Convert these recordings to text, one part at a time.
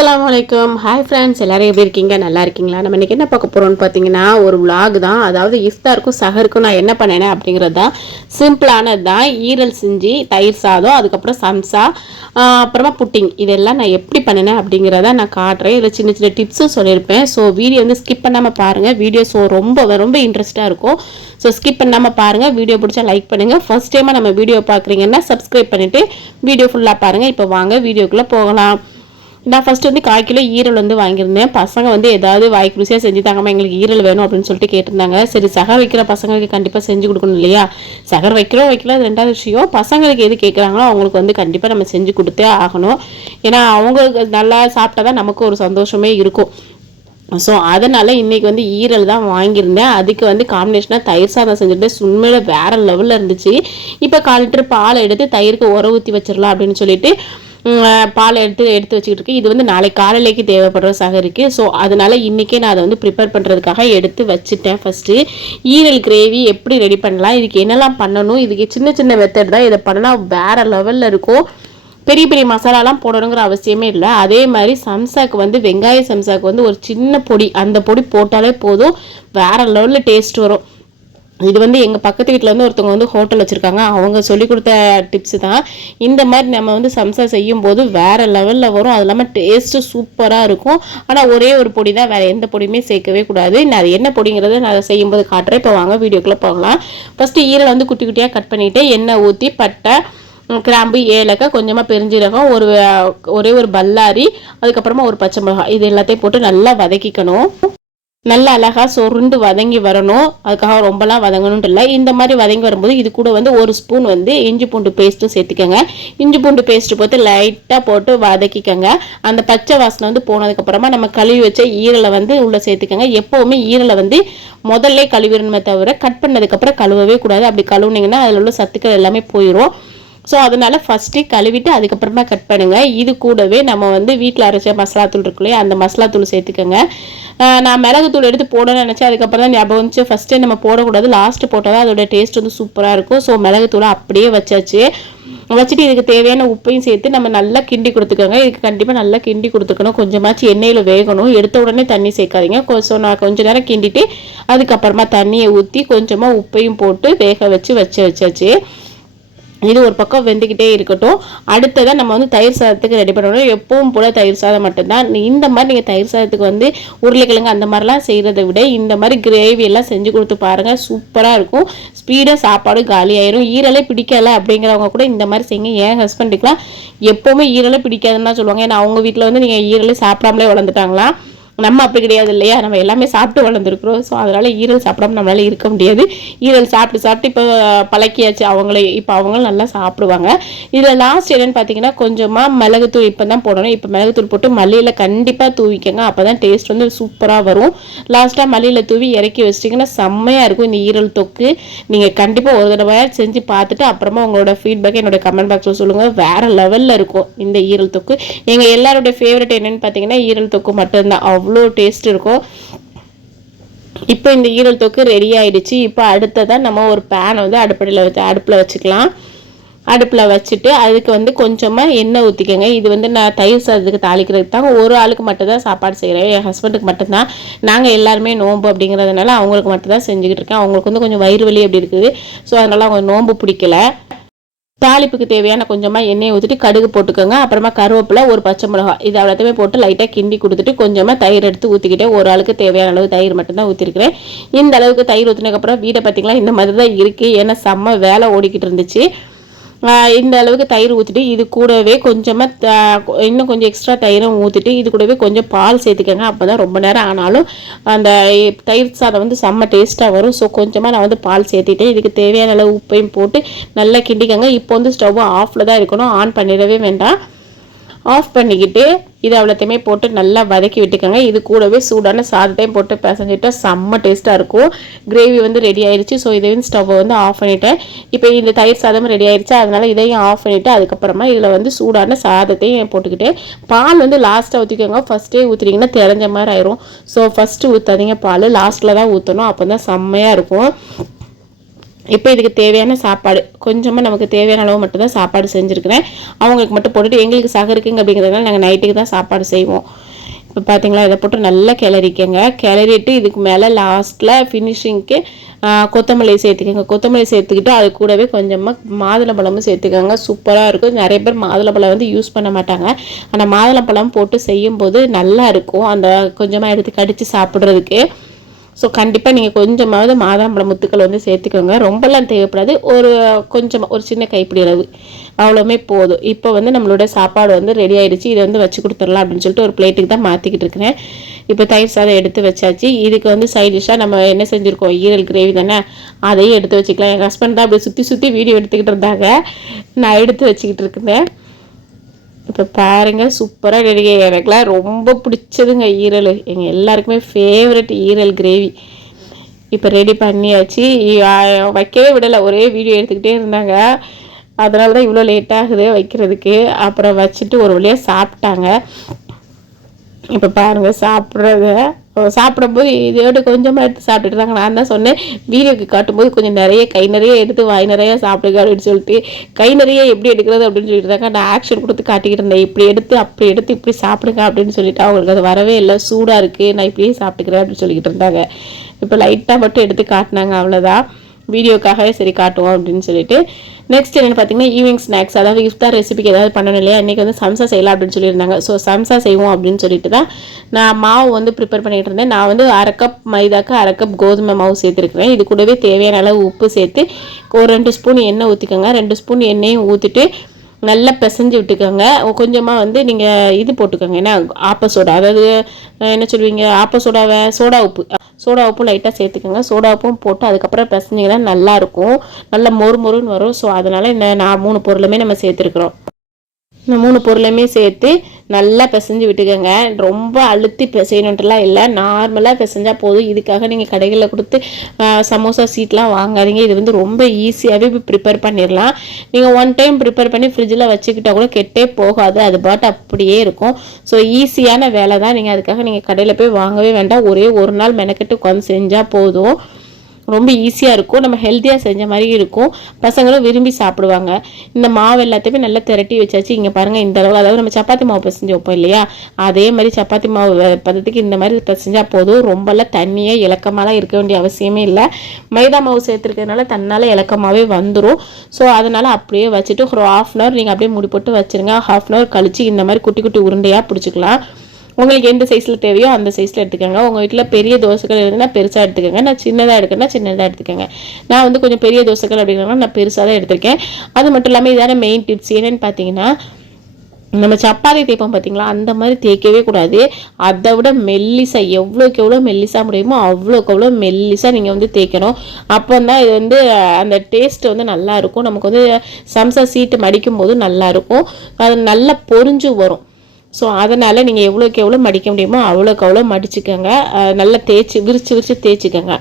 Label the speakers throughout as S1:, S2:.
S1: அஸ்லாம் வலைக்கம் hi friends எல்லோரும் எப்படி இருக்கீங்க நல்லா இருக்கீங்களா நம்ம இன்றைக்கி என்ன பார்க்க போகிறோம்னு பார்த்தீங்கன்னா ஒரு விலாக் தான் அதாவது இஃப்தாருக்கும் சஹருக்கும் நான் என்ன பண்ணேனே அப்படிங்கிறது தான் சிம்பிளானது தான் ஈரல் செஞ்சு தயிர் சாதம் அதுக்கப்புறம் சம்சா அப்புறமா புட்டிங் இதெல்லாம் நான் எப்படி பண்ணினேன் அப்படிங்கிறத நான் காட்டுறேன் இதில் சின்ன சின்ன டிப்ஸும் சொல்லியிருப்பேன் ஸோ வீடியோ வந்து ஸ்கிப் பண்ணாமல் பாருங்கள் வீடியோ ஸோ ரொம்ப ரொம்ப இன்ட்ரெஸ்ட்டாக இருக்கும் ஸோ ஸ்கிப் பண்ணாமல் பாருங்கள் வீடியோ பிடிச்சா லைக் பண்ணுங்கள் ஃபஸ்ட் டைமாக நம்ம வீடியோ பார்க்குறீங்கன்னா சப்ஸ்கிரைப் பண்ணிவிட்டு வீடியோ ஃபுல்லாக பாருங்கள் இப்போ வாங்க வீடியோக்குள்ளே போகலாம் நான் ஃபஸ்ட்டு வந்து கால் கிலோ ஈரல் வந்து வாங்கியிருந்தேன் பசங்க வந்து ஏதாவது வாய்க்கு ருசியாக செஞ்சு தாங்கம்மா எங்களுக்கு ஈரல் வேணும் அப்படின்னு சொல்லிட்டு கேட்டிருந்தாங்க சரி சகர் வைக்கிற பசங்களுக்கு கண்டிப்பாக செஞ்சு கொடுக்கணும் இல்லையா சகர் வைக்கிறோம் வைக்கல அது ரெண்டாவது விஷயம் பசங்களுக்கு எது கேட்குறாங்களோ அவங்களுக்கு வந்து கண்டிப்பாக நம்ம செஞ்சு கொடுத்தே ஆகணும் ஏன்னா அவங்க நல்லா சாப்பிட்டா தான் நமக்கு ஒரு சந்தோஷமே இருக்கும் ஸோ அதனால் இன்றைக்கி வந்து ஈரல் தான் வாங்கியிருந்தேன் அதுக்கு வந்து காம்பினேஷனாக தயிர் சாதம் செஞ்சுட்டு சுண்மையில் வேறு லெவலில் இருந்துச்சு இப்போ கால் லிட்டர் பால் எடுத்து தயிருக்கு உர ஊற்றி வச்சிடலாம் அப்படின்னு சொல்லிட்டு பால் எடுத்து எடுத்து வச்சுக்கிட்டு இருக்கேன் இது வந்து நாளை காலையிலேக்கு தேவைப்படுற சகருக்கு ஸோ அதனால் இன்றைக்கே நான் அதை வந்து ப்ரிப்பேர் பண்ணுறதுக்காக எடுத்து வச்சுட்டேன் ஃபஸ்ட்டு ஈரல் கிரேவி எப்படி ரெடி பண்ணலாம் இதுக்கு என்னெல்லாம் பண்ணணும் இதுக்கு சின்ன சின்ன மெத்தட் தான் இதை பண்ணலாம் வேறு லெவலில் இருக்கும் பெரிய பெரிய மசாலாலாம் போடணுங்கிற அவசியமே இல்லை அதே மாதிரி சம்சாக்கு வந்து வெங்காய சம்சாக்கு வந்து ஒரு சின்ன பொடி அந்த பொடி போட்டாலே போதும் வேறு லெவலில் டேஸ்ட் வரும் இது வந்து எங்கள் பக்கத்து வீட்டில் வந்து ஒருத்தவங்க வந்து ஹோட்டல் வச்சுருக்காங்க அவங்க சொல்லி கொடுத்த டிப்ஸ் தான் இந்த மாதிரி நம்ம வந்து சம்சா செய்யும் போது வேறு லெவலில் வரும் அது இல்லாமல் டேஸ்ட்டு சூப்பராக இருக்கும் ஆனால் ஒரே ஒரு பொடி தான் வேறு எந்த பொடியுமே சேர்க்கவே கூடாது நான் அது என்ன பொடிங்கிறத நான் செய்யும்போது காட்டுறேன் இப்போ வாங்க வீடியோக்குள்ளே போகலாம் ஃபஸ்ட்டு ஈரலை வந்து குட்டி குட்டியாக கட் பண்ணிவிட்டு எண்ணெய் ஊற்றி பட்டை கிராம்பு ஏலக்காய் கொஞ்சமாக பெருஞ்சீரகம் ஒரு ஒரே ஒரு பல்லாரி அதுக்கப்புறமா ஒரு பச்சை மிளகாய் இது எல்லாத்தையும் போட்டு நல்லா வதக்கிக்கணும் நல்லா அழகாக சொருண்டு வதங்கி வரணும் அதுக்காக ரொம்பலாம் வதங்கணுன்ட்டு இல்லை இந்த மாதிரி வதங்கி வரும்போது இது கூட வந்து ஒரு ஸ்பூன் வந்து இஞ்சி பூண்டு பேஸ்ட்டும் சேர்த்துக்கோங்க இஞ்சி பூண்டு பேஸ்ட் போட்டு லைட்டாக போட்டு வதக்கிக்கோங்க அந்த பச்சை வாசனை வந்து போனதுக்கப்புறமா நம்ம கழுவி வச்ச ஈரலை வந்து உள்ளே சேர்த்துக்கோங்க எப்போவுமே ஈரலை வந்து முதல்ல கழுவிடணுமே தவிர கட் பண்ணதுக்கப்புறம் கழுவவே கூடாது அப்படி கழுவுனீங்கன்னா அதில் உள்ள சத்துக்கள் எல்லாமே போயிடும் ஸோ அதனால் ஃபஸ்ட்டே கழுவிட்டு அதுக்கப்புறமா கட் பண்ணுங்கள் இது கூடவே நம்ம வந்து வீட்டில் அரைச்ச மசாலா தூள் இருக்குல்லையே அந்த மசாலா தூள் சேர்த்துக்கோங்க நான் மிளகு தூள் எடுத்து போடணும்னு நினச்சேன் அதுக்கப்புறம் தான் ஞாபகம் வந்துச்சு ஃபஸ்ட்டு நம்ம போடக்கூடாது லாஸ்ட்டு போட்டால் தான் அதோட டேஸ்ட் வந்து சூப்பராக இருக்கும் ஸோ மிளகுத்தூளை அப்படியே வச்சாச்சு வச்சுட்டு இதுக்கு தேவையான உப்பையும் சேர்த்து நம்ம நல்லா கிண்டி கொடுத்துக்கோங்க இதுக்கு கண்டிப்பாக நல்லா கிண்டி கொடுத்துக்கணும் கொஞ்சமாச்சு எண்ணெயில் வேகணும் எடுத்த உடனே தண்ணி சேர்க்காதீங்க ஸோ நான் கொஞ்சம் நேரம் கிண்டிட்டு அதுக்கப்புறமா தண்ணியை ஊற்றி கொஞ்சமாக உப்பையும் போட்டு வேக வச்சு வச்சு வச்சாச்சு இது ஒரு பக்கம் வெந்துக்கிட்டே இருக்கட்டும் அடுத்ததான் நம்ம வந்து தயிர் சாதத்துக்கு ரெடி பண்ணணும் எப்பவும் போல் தயிர் சாதம் மட்டும்தான் இந்த மாதிரி நீங்கள் தயிர் சாதத்துக்கு வந்து உருளைக்கிழங்கு அந்த மாதிரிலாம் செய்கிறத விட இந்த மாதிரி கிரேவி எல்லாம் செஞ்சு கொடுத்து பாருங்கள் சூப்பராக இருக்கும் ஸ்பீடாக சாப்பாடு காலி ஆயிரும் ஈரலே பிடிக்கலை அப்படிங்கிறவங்க கூட இந்த மாதிரி செய்யுங்க என் ஹஸ்பண்டுக்குலாம் எப்போவுமே ஈரலை பிடிக்காதுன்னா சொல்லுவாங்க ஏன்னா அவங்க வீட்டில் வந்து நீங்கள் ஈரலே சாப்பிடாமலே வளர்ந்துட்டாங்களாம் நம்ம அப்படி கிடையாது இல்லையா நம்ம எல்லாமே சாப்பிட்டு வளர்ந்துருக்குறோம் ஸோ அதனால் ஈரல் சாப்பிடாம நம்மளால் இருக்க முடியாது ஈரல் சாப்பிட்டு சாப்பிட்டு இப்போ பழக்கியாச்சு அவங்களே இப்போ அவங்களும் நல்லா சாப்பிடுவாங்க இதில் லாஸ்ட் என்னென்னு பார்த்தீங்கன்னா கொஞ்சமாக மிளகுத்தூள் இப்போ தான் போடணும் இப்போ மிளகுத்தூள் போட்டு மல்லியில் கண்டிப்பாக தூவிக்கங்க அப்போ தான் டேஸ்ட் வந்து சூப்பராக வரும் லாஸ்ட்டாக மல்லியில் தூவி இறக்கி வச்சிட்டிங்கன்னா செம்மையாக இருக்கும் இந்த ஈரல் தொக்கு நீங்கள் கண்டிப்பாக ஒரு தடவையாக செஞ்சு பார்த்துட்டு அப்புறமா உங்களோட ஃபீட்பேக் என்னோட கமெண்ட் பாக்ஸில் சொல்லுங்கள் வேறு லெவலில் இருக்கும் இந்த ஈரல் தொக்கு எங்கள் எல்லாரோட ஃபேவரட் என்னென்னு பார்த்தீங்கன்னா ஈரல் தொக்கு மட்டும்தான் அவ்வளோ அவ்வளோ டேஸ்ட் இருக்கும் இப்போ இந்த ஈரல் தொக்கு ரெடி ஆயிடுச்சு இப்போ அடுத்ததாக நம்ம ஒரு பேனை வந்து அடுப்படியில் வச்சு அடுப்பில் வச்சுக்கலாம் அடுப்பில் வச்சுட்டு அதுக்கு வந்து கொஞ்சமாக எண்ணெய் ஊற்றிக்கோங்க இது வந்து நான் தயிர் சாதத்துக்கு தாளிக்கிறதுக்கு தான் ஒரு ஆளுக்கு மட்டும்தான் சாப்பாடு செய்கிறேன் என் ஹஸ்பண்டுக்கு மட்டும்தான் நாங்கள் எல்லாருமே நோம்பு அப்படிங்கிறதுனால அவங்களுக்கு மட்டும்தான் செஞ்சுக்கிட்டு இருக்கேன் அவங்களுக்கு வந்து கொஞ்சம் வயிறு வலி அப்படி இருக்குது ஸோ அதனால் அவங்க நோம்பு பிடிக்கல தாளிப்புக்கு தேவையான கொஞ்சமாக எண்ணெய் ஊற்றிட்டு கடுகு போட்டுக்கோங்க அப்புறமா கருவேப்பிலை ஒரு பச்சை மிளகாய் இது அவ்வளோத்தையுமே போட்டு லைட்டாக கிண்டி கொடுத்துட்டு கொஞ்சமாக தயிர் எடுத்து ஊற்றிக்கிட்டே ஒரு ஆளுக்கு தேவையான அளவு தயிர் மட்டும்தான் ஊற்றிருக்கிறேன் இந்த அளவுக்கு தயிர் ஊற்றினதுக்கப்புறம் வீடை பார்த்தீங்களா இந்த மாதிரி தான் இருக்குது ஏன்னா செம்ம வேலை ஓடிக்கிட்டு இருந்துச்சு இந்த அளவுக்கு தயிர் ஊற்றிட்டு இது கூடவே கொஞ்சமாக இன்னும் கொஞ்சம் எக்ஸ்ட்ரா தயிரும் ஊற்றிட்டு இது கூடவே கொஞ்சம் பால் சேர்த்துக்கோங்க அப்போ தான் ரொம்ப நேரம் ஆனாலும் அந்த தயிர் சாதம் வந்து செம்ம டேஸ்ட்டாக வரும் ஸோ கொஞ்சமாக நான் வந்து பால் சேர்த்துட்டேன் இதுக்கு தேவையான அளவு உப்பையும் போட்டு நல்லா கிண்டிக்கோங்க இப்போ வந்து ஸ்டவ் ஆஃபில் தான் இருக்கணும் ஆன் பண்ணிடவே வேண்டாம் ஆஃப் பண்ணிக்கிட்டு இது அவ்வளோத்தையுமே போட்டு நல்லா வதக்கி விட்டுக்கோங்க இது கூடவே சூடான சாதத்தையும் போட்டு பிசைஞ்சிட்டா செம்ம டேஸ்ட்டாக இருக்கும் கிரேவி வந்து ரெடி ஆயிடுச்சு ஸோ இதையும் ஸ்டவ்வை வந்து ஆஃப் பண்ணிட்டேன் இப்போ இந்த தயிர் சாதம் ரெடி ஆயிடுச்சு அதனால் இதையும் ஆஃப் பண்ணிவிட்டு அதுக்கப்புறமா இதில் வந்து சூடான சாதத்தையும் போட்டுக்கிட்டு பால் வந்து லாஸ்ட்டாக ஊற்றிக்கோங்க ஃபஸ்ட்டே ஊற்றுறீங்கன்னா தெரிஞ்ச மாதிரி ஆயிரும் ஸோ ஃபஸ்ட்டு ஊற்றாதீங்க பால் லாஸ்ட்டில் தான் ஊற்றணும் அப்போ தான் செம்மையாக இருக்கும் இப்போ இதுக்கு தேவையான சாப்பாடு கொஞ்சமாக நமக்கு தேவையான அளவு மட்டும் தான் சாப்பாடு செஞ்சுருக்கிறேன் அவங்களுக்கு மட்டும் போட்டுட்டு எங்களுக்கு சக இருக்குங்க அப்படிங்கிறதுனால நாங்கள் நைட்டுக்கு தான் சாப்பாடு செய்வோம் இப்போ பார்த்தீங்களா இதை போட்டு நல்லா கிளறிக்கங்க கிளறிட்டு இதுக்கு மேலே லாஸ்ட்டில் ஃபினிஷிங்க்கு கொத்தமல்லி சேர்த்துக்கோங்க கொத்தமல்லி சேர்த்துக்கிட்டு அது கூடவே கொஞ்சமாக மாதுளம்பழமும் சேர்த்துக்கோங்க சூப்பராக இருக்கும் நிறைய பேர் மாதுளம்பழம் வந்து யூஸ் பண்ண மாட்டாங்க ஆனால் மாதுளம்பழம் போட்டு செய்யும்போது நல்லா இருக்கும் அந்த கொஞ்சமாக எடுத்து கடித்து சாப்பிட்றதுக்கு ஸோ கண்டிப்பாக நீங்கள் கொஞ்சமாவது மாதாம்பழம் முத்துக்கள் வந்து சேர்த்துக்கோங்க ரொம்பலாம் தேவைப்படாது ஒரு கொஞ்சம் ஒரு சின்ன கைப்பிடி அளவு அவ்வளோமே போதும் இப்போ வந்து நம்மளோட சாப்பாடு வந்து ரெடி ஆகிடுச்சு இதை வந்து வச்சு கொடுத்துடலாம் அப்படின்னு சொல்லிட்டு ஒரு பிளேட்டுக்கு தான் மாற்றிக்கிட்டு இருக்கிறேன் இப்போ தயிர் சாதம் எடுத்து வச்சாச்சு இதுக்கு வந்து சைட் டிஷ்ஷாக நம்ம என்ன செஞ்சுருக்கோம் ஈரல் கிரேவி தானே அதையும் எடுத்து வச்சுக்கலாம் என் ஹஸ்பண்ட் தான் அப்படி சுற்றி சுற்றி வீடியோ எடுத்துக்கிட்டு இருந்தாங்க நான் எடுத்து வச்சுக்கிட்டு இருக்கிறேன் இப்போ பாருங்க சூப்பராக நடிகை எனக்குலாம் ரொம்ப பிடிச்சதுங்க ஈரல் எங்கள் எல்லாருக்குமே ஃபேவரட் ஈரல் கிரேவி இப்போ ரெடி பண்ணியாச்சு வைக்கவே விடலை ஒரே வீடியோ எடுத்துக்கிட்டே இருந்தாங்க அதனால தான் இவ்வளோ லேட்டாகுது வைக்கிறதுக்கு அப்புறம் வச்சுட்டு ஒரு வழியாக சாப்பிட்டாங்க இப்போ பாருங்கள் சாப்பிட்றத சாப்பிடும்போது இதோட கொஞ்சமாக எடுத்து சாப்பிட்டுட்டு நான் தான் சொன்னேன் வீடியோக்கு காட்டும்போது கொஞ்சம் நிறைய கை நிறைய எடுத்து வாய் நிறைய சாப்பிடுங்க அப்படின்னு சொல்லிட்டு கை நிறைய எப்படி எடுக்கிறது அப்படின்னு சொல்லிட்டு நான் ஆக்ஷன் கொடுத்து காட்டிக்கிட்டு இருந்தேன் இப்படி எடுத்து அப்படி எடுத்து இப்படி சாப்பிடுங்க அப்படின்னு சொல்லிட்டு அவங்களுக்கு அது வரவே இல்லை சூடாக இருக்குது நான் இப்படியே சாப்பிட்டுக்கிறேன் அப்படின்னு சொல்லிக்கிட்டு இருந்தாங்க இப்போ லைட்டாக மட்டும் எடுத்து காட்டினாங்க அவ்வளோதான் வீடியோக்காகவே சரி காட்டுவோம் அப்படின்னு சொல்லிட்டு நெக்ஸ்ட் என்னென்னு பார்த்தீங்கன்னா ஈவினிங் ஸ்நாக்ஸ் அதாவது இஃப்தார் ரெசிபிக்கு ஏதாவது பண்ணணும் இல்லையா இன்றைக்கி வந்து சம்சா செய்யலாம் அப்படின்னு சொல்லியிருந்தாங்க ஸோ சம்சா செய்வோம் அப்படின்னு சொல்லிட்டு தான் நான் மாவு வந்து ப்ரிப்பேர் பண்ணிகிட்டு இருந்தேன் நான் வந்து அரை கப் மைதாக்கு அரை கப் கோதுமை மாவு சேர்த்துருக்குறேன் இது கூடவே தேவையான அளவு உப்பு சேர்த்து ஒரு ரெண்டு ஸ்பூன் எண்ணெய் ஊற்றிக்கோங்க ரெண்டு ஸ்பூன் எண்ணெயும் ஊற்றிட்டு நல்லா பிசைஞ்சு விட்டுக்கோங்க கொஞ்சமாக வந்து நீங்கள் இது போட்டுக்கோங்க ஏன்னா ஆப்ப சோடா அதாவது என்ன சொல்லுவீங்க ஆப்ப சோடாவை சோடா உப்பு சோடா உப்பும் லைட்டாக சேர்த்துக்கோங்க சோடா உப்பும் போட்டு அதுக்கப்புறம் பிசைஞ்சிங்கன்னா நல்லாயிருக்கும் நல்லா மொறு மொறுன்னு வரும் ஸோ அதனால் நான் மூணு பொருளுமே நம்ம சேர்த்துருக்குறோம் இந்த மூணு பொருளையுமே சேர்த்து நல்லா பிசைஞ்சு விட்டுக்கோங்க ரொம்ப அழுத்தி பிசையணுன்ட்டுலாம் இல்லை நார்மலாக பிசைஞ்சா போதும் இதுக்காக நீங்கள் கடைகளில் கொடுத்து சமோசா சீட்லாம் வாங்காதீங்க இது வந்து ரொம்ப ஈஸியாகவே ப்ரிப்பேர் பண்ணிடலாம் நீங்கள் ஒன் டைம் ப்ரிப்பேர் பண்ணி ஃப்ரிட்ஜில் வச்சுக்கிட்டால் கூட கெட்டே போகாது அது பாட்டு அப்படியே இருக்கும் ஸோ ஈஸியான வேலை தான் நீங்கள் அதுக்காக நீங்கள் கடையில் போய் வாங்கவே வேண்டாம் ஒரே ஒரு நாள் மெனக்கெட்டு உட்காந்து செஞ்சால் போதும் ரொம்ப ஈஸியாக இருக்கும் நம்ம ஹெல்த்தியாக செஞ்ச மாதிரி இருக்கும் பசங்களும் விரும்பி சாப்பிடுவாங்க இந்த மாவு எல்லாத்தையுமே நல்லா திரட்டி வச்சாச்சு இங்கே பாருங்கள் இந்த அளவு அதாவது நம்ம சப்பாத்தி மாவு பிசைஞ்சு வைப்போம் இல்லையா அதே மாதிரி சப்பாத்தி மாவு பதத்துக்கு இந்த மாதிரி பிசைஞ்சால் போதும் ரொம்பலாம் தண்ணியாக இலக்கமாலாம் இருக்க வேண்டிய அவசியமே இல்லை மைதா மாவு சேர்த்துருக்கிறதுனால தன்னால் இலக்கமாகவே வந்துடும் ஸோ அதனால் அப்படியே வச்சுட்டு ஒரு ஹாஃப் அன் அவர் நீங்கள் அப்படியே முடி போட்டு வச்சுருங்க ஹாஃப் அன் ஹவர் கழித்து இந்த மாதிரி குட்டி குட்டி உருண்டையாக பிடிச்சிக்கலாம் உங்களுக்கு எந்த சைஸில் தேவையோ அந்த சைஸில் எடுத்துக்கோங்க உங்கள் வீட்டில் பெரிய தோசைகள் இருந்ததுன்னா பெருசாக எடுத்துக்கோங்க நான் சின்னதாக எடுக்கிறேன்னா சின்னதாக எடுத்துக்கோங்க நான் வந்து கொஞ்சம் பெரிய தோசைகள் அப்படிங்கிறனால நான் பெருசாக தான் எடுத்திருக்கேன் அது மட்டும் இல்லாமல் இதான மெயின் டிப்ஸ் என்னென்னு பார்த்தீங்கன்னா நம்ம சப்பாத்தி தேய்ப்போம் பார்த்தீங்களா அந்த மாதிரி தேய்க்கவே கூடாது அதை விட மெல்லிசா எவ்வளோக்கு எவ்வளோ மெல்லிசா முடியுமோ அவ்வளோக்கு அவ்வளோ மெல்லிசா நீங்கள் வந்து தேய்க்கணும் அப்போ தான் இது வந்து அந்த டேஸ்ட் வந்து நல்லாயிருக்கும் நமக்கு வந்து சம்சா சீட்டு மடிக்கும் போது நல்லாயிருக்கும் அது நல்லா பொறிஞ்சு வரும் ஸோ அதனால் நீங்கள் எவ்வளோக்கு எவ்வளோ மடிக்க முடியுமோ அவ்வளோக்கு அவ்வளோ மடிச்சுக்கோங்க நல்லா தேய்ச்சி விரித்து விரித்து தேய்ச்சிக்கோங்க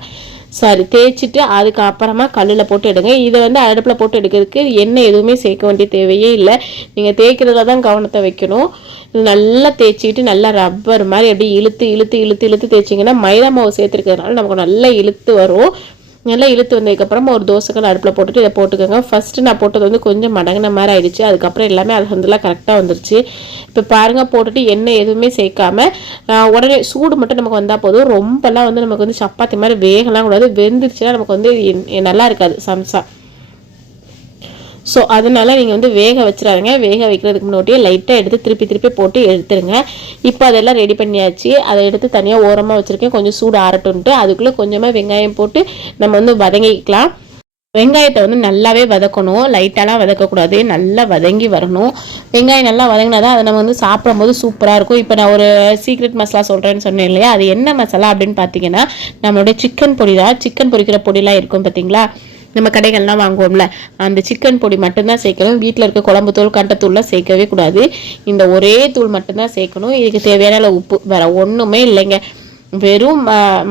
S1: சாரி தேய்ச்சிட்டு அதுக்கப்புறமா கல்லில் போட்டு எடுங்க இதை வந்து அடுப்பில் போட்டு எடுக்கிறதுக்கு எண்ணெய் எதுவுமே சேர்க்க வேண்டிய தேவையே இல்லை நீங்கள் தேய்க்கிறதுல தான் கவனத்தை வைக்கணும் நல்லா தேய்ச்சிக்கிட்டு நல்லா ரப்பர் மாதிரி அப்படியே இழுத்து இழுத்து இழுத்து இழுத்து தேய்ச்சிங்கன்னா மைதா மாவு சேர்த்துருக்கிறதுனால நமக்கு நல்லா இழுத்து வரும் நல்லா இழுத்து வந்ததுக்கப்புறமா ஒரு தோசைக்கல் அடுப்பில் போட்டுட்டு இதை போட்டுக்கோங்க ஃபஸ்ட்டு நான் போட்டது வந்து கொஞ்சம் மடங்கின மாதிரி ஆயிடுச்சு அதுக்கப்புறம் எல்லாமே அது வந்துலாம் கரெக்டாக வந்துருச்சு இப்போ பாருங்கள் போட்டுட்டு எண்ணெய் எதுவுமே சேர்க்காம உடனே சூடு மட்டும் நமக்கு வந்தால் போதும் ரொம்பலாம் வந்து நமக்கு வந்து சப்பாத்தி மாதிரி வேகலாம் கூடாது வெந்துருச்சுன்னா நமக்கு வந்து நல்லா இருக்காது சம்சா ஸோ அதனால நீங்கள் வந்து வேக வச்சிடாதீங்க வேக வைக்கிறதுக்கு முன்னாடியே லைட்டாக எடுத்து திருப்பி திருப்பி போட்டு எடுத்துருங்க இப்போ அதெல்லாம் ரெடி பண்ணியாச்சு அதை எடுத்து தனியாக ஓரமாக வச்சுருக்கேன் கொஞ்சம் சூடு ஆரட்டும்ட்டு அதுக்குள்ளே கொஞ்சமாக வெங்காயம் போட்டு நம்ம வந்து வதங்கிக்கலாம் வெங்காயத்தை வந்து நல்லாவே வதக்கணும் லைட்டாலாம் வதக்கக்கூடாது நல்லா வதங்கி வரணும் வெங்காயம் நல்லா வதங்கினா தான் அதை நம்ம வந்து சாப்பிடும்போது சூப்பராக இருக்கும் இப்போ நான் ஒரு சீக்ரெட் மசாலா சொல்கிறேன்னு சொன்னேன் இல்லையா அது என்ன மசாலா அப்படின்னு பார்த்தீங்கன்னா நம்மளுடைய சிக்கன் பொடி தான் சிக்கன் பொரிக்கிற பொடிலாம் இருக்கும் பார்த்தீங்களா நம்ம கடைகள்லாம் வாங்குவோம்ல அந்த சிக்கன் பொடி மட்டும்தான் சேர்க்கணும் வீட்டில் இருக்க குழம்பு தூள் தூள்லாம் சேர்க்கவே கூடாது இந்த ஒரே தூள் மட்டும்தான் சேர்க்கணும் இதுக்கு தேவையான உப்பு வேறு ஒன்றுமே இல்லைங்க வெறும்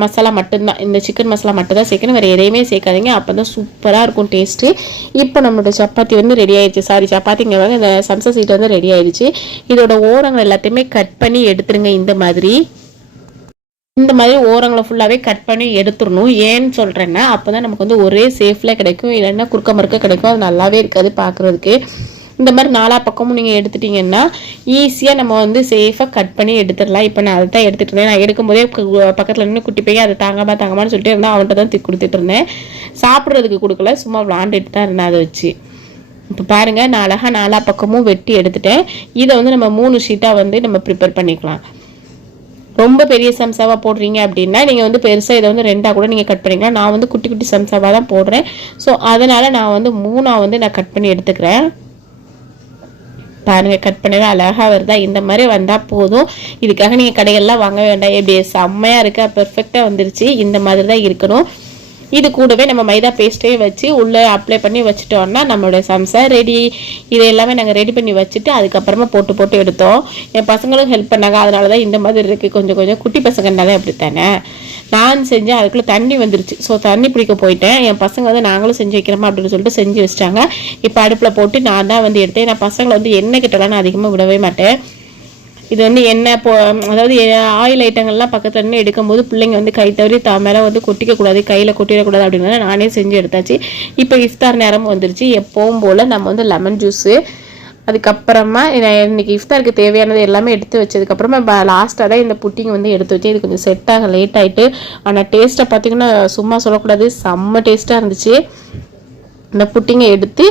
S1: மசாலா மட்டும்தான் இந்த சிக்கன் மசாலா மட்டும் தான் சேர்க்கணும் வேறு எதையுமே சேர்க்காதீங்க அப்போ தான் சூப்பராக இருக்கும் டேஸ்ட்டு இப்போ நம்மளோட சப்பாத்தி வந்து ரெடி ஆயிடுச்சு சாரி சப்பாத்திங்க வாங்க இந்த சம்சா சீட் வந்து ரெடி ஆயிடுச்சு இதோட ஓரங்கள் எல்லாத்தையுமே கட் பண்ணி எடுத்துருங்க இந்த மாதிரி இந்த மாதிரி ஓரங்களை ஃபுல்லாகவே கட் பண்ணி எடுத்துடணும் ஏன்னு சொல்கிறேன்னா அப்போ தான் நமக்கு வந்து ஒரே சேஃபில் கிடைக்கும் இல்லைன்னா குறுக்க மறுக்க கிடைக்கும் அது நல்லாவே இருக்காது பார்க்குறதுக்கு இந்த மாதிரி நாலா பக்கமும் நீங்கள் எடுத்துட்டிங்கன்னா ஈஸியாக நம்ம வந்து சேஃபாக கட் பண்ணி எடுத்துடலாம் இப்போ நான் அதை தான் எடுத்துகிட்டு இருந்தேன் நான் எடுக்கும்போதே பக்கத்தில் நின்று குட்டி போய் அதை தாங்கமா தாங்கமான்னு சொல்லிட்டு இருந்தேன் அவன்கிட்ட தான் கொடுத்துட்டு இருந்தேன் சாப்பிட்றதுக்கு கொடுக்கல சும்மா விளாண்டுட்டு தான் இருந்தேன் அதை வச்சு இப்போ பாருங்கள் நான் அழகாக நாலா பக்கமும் வெட்டி எடுத்துட்டேன் இதை வந்து நம்ம மூணு ஷீட்டாக வந்து நம்ம ப்ரிப்பேர் பண்ணிக்கலாம் ரொம்ப பெரிய சம்சாவாக போடுறீங்க அப்படின்னா நீங்கள் வந்து பெருசாக இதை வந்து ரெண்டாக கூட நீங்கள் கட் பண்ணிக்கலாம் நான் வந்து குட்டி குட்டி சம்சாவாக தான் போடுறேன் ஸோ அதனால் நான் வந்து மூணாக வந்து நான் கட் பண்ணி எடுத்துக்கிறேன் பாருங்கள் கட் பண்ணவே அழகாக வருதா இந்த மாதிரி வந்தால் போதும் இதுக்காக நீங்கள் கடைகள்லாம் வாங்க வேண்டாம் எப்படி செம்மையாக இருக்கா பெர்ஃபெக்டாக வந்துருச்சு இந்த மாதிரி தான் இருக்கணும் இது கூடவே நம்ம மைதா பேஸ்ட்டே வச்சு உள்ளே அப்ளை பண்ணி வச்சுட்டோம்னா நம்மளுடைய சம்சா ரெடி இது எல்லாமே நாங்கள் ரெடி பண்ணி வச்சுட்டு அதுக்கப்புறமா போட்டு போட்டு எடுத்தோம் என் பசங்களும் ஹெல்ப் பண்ணாங்க அதனால தான் இந்த மாதிரி இருக்குது கொஞ்சம் கொஞ்சம் குட்டி பசங்கனாலே அப்படி தானே நான் செஞ்சேன் அதுக்குள்ளே தண்ணி வந்துருச்சு ஸோ தண்ணி பிடிக்க போயிட்டேன் என் பசங்க வந்து நாங்களும் செஞ்சு வைக்கிறோமா அப்படின்னு சொல்லிட்டு செஞ்சு வச்சிட்டாங்க இப்போ அடுப்பில் போட்டு நான் தான் வந்து எடுத்தேன் நான் பசங்களை வந்து என்ன கிட்டலாம் நான் அதிகமாக விடவே மாட்டேன் இது வந்து எண்ணெய் போ அதாவது ஆயில் ஐட்டங்கள்லாம் பக்கத்தில் நின்று எடுக்கும்போது பிள்ளைங்க வந்து கை தவறி தா மேலே வந்து கொட்டிக்கக்கூடாது கையில் கொட்டிடக்கூடாது அப்படிங்கிறத நானே செஞ்சு எடுத்தாச்சு இப்போ இஃப்தார் நேரம் வந்துருச்சு எப்பவும் போல் நம்ம வந்து லெமன் ஜூஸு அதுக்கப்புறமா இன்றைக்கி இஃப்தாருக்கு தேவையானது எல்லாமே எடுத்து வச்சதுக்கப்புறமா இப்போ லாஸ்ட்டாக தான் இந்த புட்டிங் வந்து எடுத்து வச்சு இது கொஞ்சம் செட் ஆக லேட் ஆகிட்டு ஆனால் டேஸ்ட்டை பார்த்திங்கன்னா சும்மா சொல்லக்கூடாது செம்ம டேஸ்ட்டாக இருந்துச்சு இந்த புட்டிங்கை எடுத்து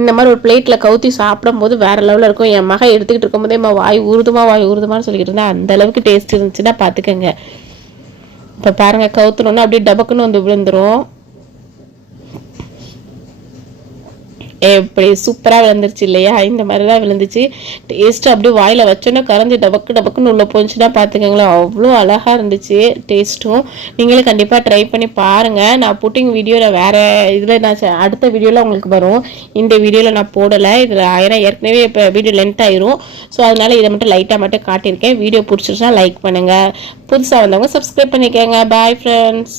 S1: இந்த மாதிரி ஒரு பிளேட்டில் கவுத்தி சாப்பிடும்போது வேறு லெவலில் இருக்கும் என் மகன் எடுத்துக்கிட்டு இருக்கும்போதே என் வாய் உருதுமா வாய் உருதுமான்னு சொல்லிக்கிட்டு இருந்தேன் அந்த அளவுக்கு டேஸ்ட் இருந்துச்சுன்னா பார்த்துக்கோங்க இப்போ பாருங்கள் கவுத்துனோன்னா அப்படியே டபக்குன்னு வந்து விழுந்துடும் எப்படி சூப்பராக விழுந்துருச்சு இல்லையா இந்த மாதிரி தான் விழுந்துச்சு டேஸ்ட்டு அப்படியே வாயில் வச்சோன்னா கறந்து டபக்கு டபக்குன்னு உள்ளே போச்சுன்னா பார்த்துக்கோங்களேன் அவ்வளோ அழகாக இருந்துச்சு டேஸ்ட்டும் நீங்களும் கண்டிப்பாக ட்ரை பண்ணி பாருங்கள் நான் புட்டிங் வீடியோவில் வேறு இதில் நான் அடுத்த வீடியோவில் உங்களுக்கு வரும் இந்த வீடியோவில் நான் போடலை இதில் ஏன்னா ஏற்கனவே இப்போ வீடியோ லென்த் ஆயிரும் ஸோ அதனால் இதை மட்டும் லைட்டாக மட்டும் காட்டியிருக்கேன் வீடியோ பிடிச்சிருச்சுன்னா லைக் பண்ணுங்கள் புதுசாக வந்தவங்க சப்ஸ்கிரைப் பண்ணிக்கோங்க பாய் ஃப்ரெண்ட்ஸ்